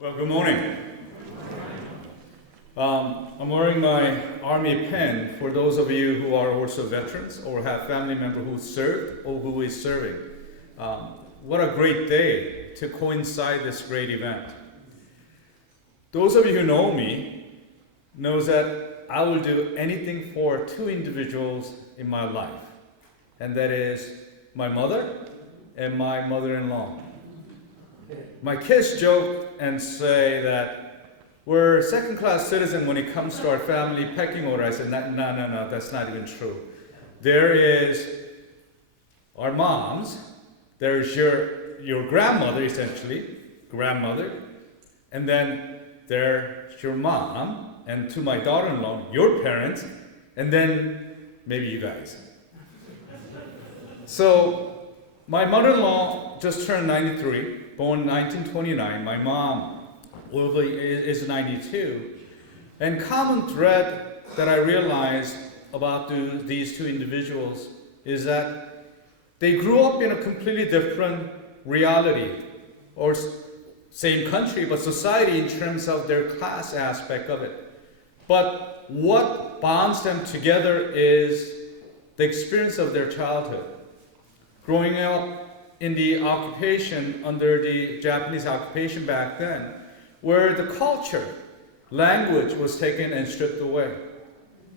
Well, good morning. I'm wearing my Army pin for those of you who are also veterans or have family member who served or who is serving. What a great day to coincide this great event. Those of you who know me knows that I will do anything for two individuals in my life, and that is my mother and my mother-in-law. My kids joke and say that we're second-class citizens when it comes to our family pecking order. I said, no, that's not even true. There is our moms, there's your grandmother, essentially, grandmother, and then there's your mom, and to my daughter-in-law, your parents, and then maybe you guys. So my mother-in-law just turned 93. Born 1929, my mom is 92. And common thread that I realized about these two individuals is that they grew up in a completely different reality, or same country, but society in terms of their class aspect of it. But what bonds them together is the experience of their childhood. Growing up in the occupation, under the Japanese occupation back then, where the culture, language was taken and stripped away.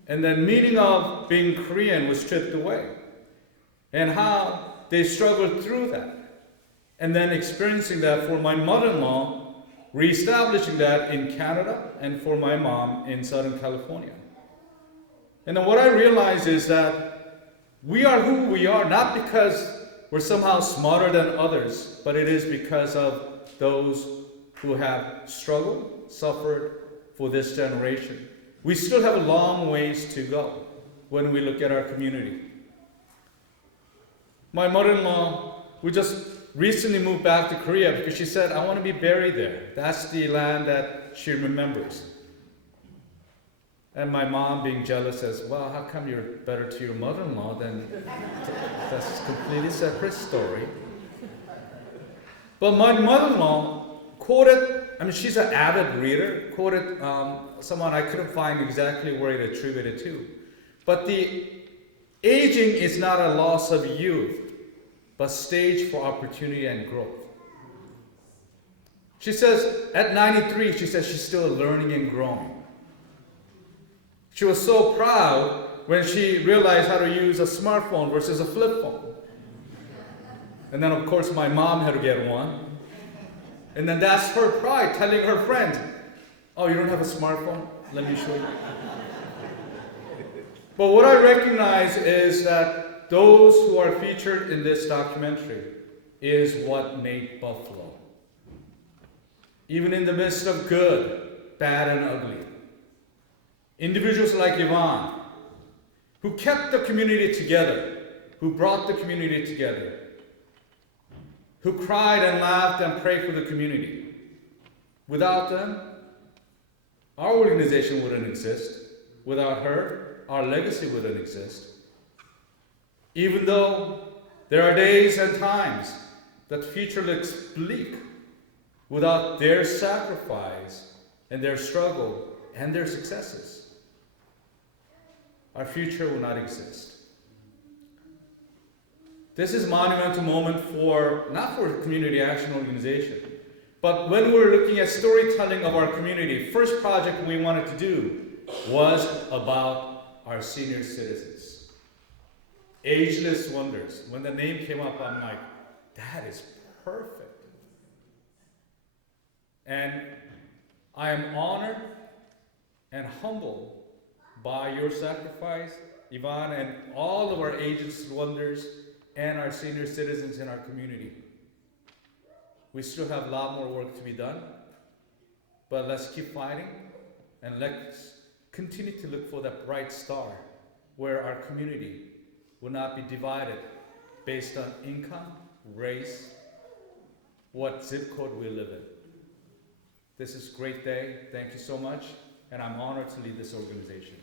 And the meaning of being Korean was stripped away. And how they struggled through that. And then experiencing that for my mother-in-law, reestablishing that in Canada, and for my mom in Southern California. And then what I realized is that we are who we are, not because we're somehow smarter than others, but it is because of those who have struggled, suffered for this generation. We still have a long ways to go when we look at our community. My mother-in-law, we just recently moved back to Korea because she said, I want to be buried there. That's the land that she remembers. And my mom, being jealous, says, well, how come you're better to your mother-in-law than... That's a completely separate story. But my mother-in-law quoted, she's an avid reader, quoted someone I couldn't find exactly where it attributed to. But the aging is not a loss of youth, but stage for opportunity and growth. She says, at 93, she says she's still learning and growing. She was so proud when she realized how to use a smartphone versus a flip phone. And then, of course, my mom had to get one. And then that's her pride, telling her friends, oh, you don't have a smartphone? Let me show you. But what I recognize is that those who are featured in this documentary is what made Buffalo. Even in the midst of good, bad, and ugly. Individuals like Yvonne, who kept the community together, who brought the community together, who cried and laughed and prayed for the community. Without them, our organization wouldn't exist. Without her, our legacy wouldn't exist. Even though there are days and times that the future looks bleak, without their sacrifice and their struggle and their successes, our future will not exist. This is a monumental moment not for community action organization, but when we're looking at storytelling of our community, first project we wanted to do was about our senior citizens. Ageless Wonders. When the name came up, I'm like, that is perfect. And I am honored and humbled by your sacrifice, Yvonne, and all of our Ageless Wonders and our senior citizens in our community. We still have a lot more work to be done, but let's keep fighting, and let's continue to look for that bright star where our community will not be divided based on income, race, what zip code we live in. This is a great day. Thank you so much, and I'm honored to lead this organization.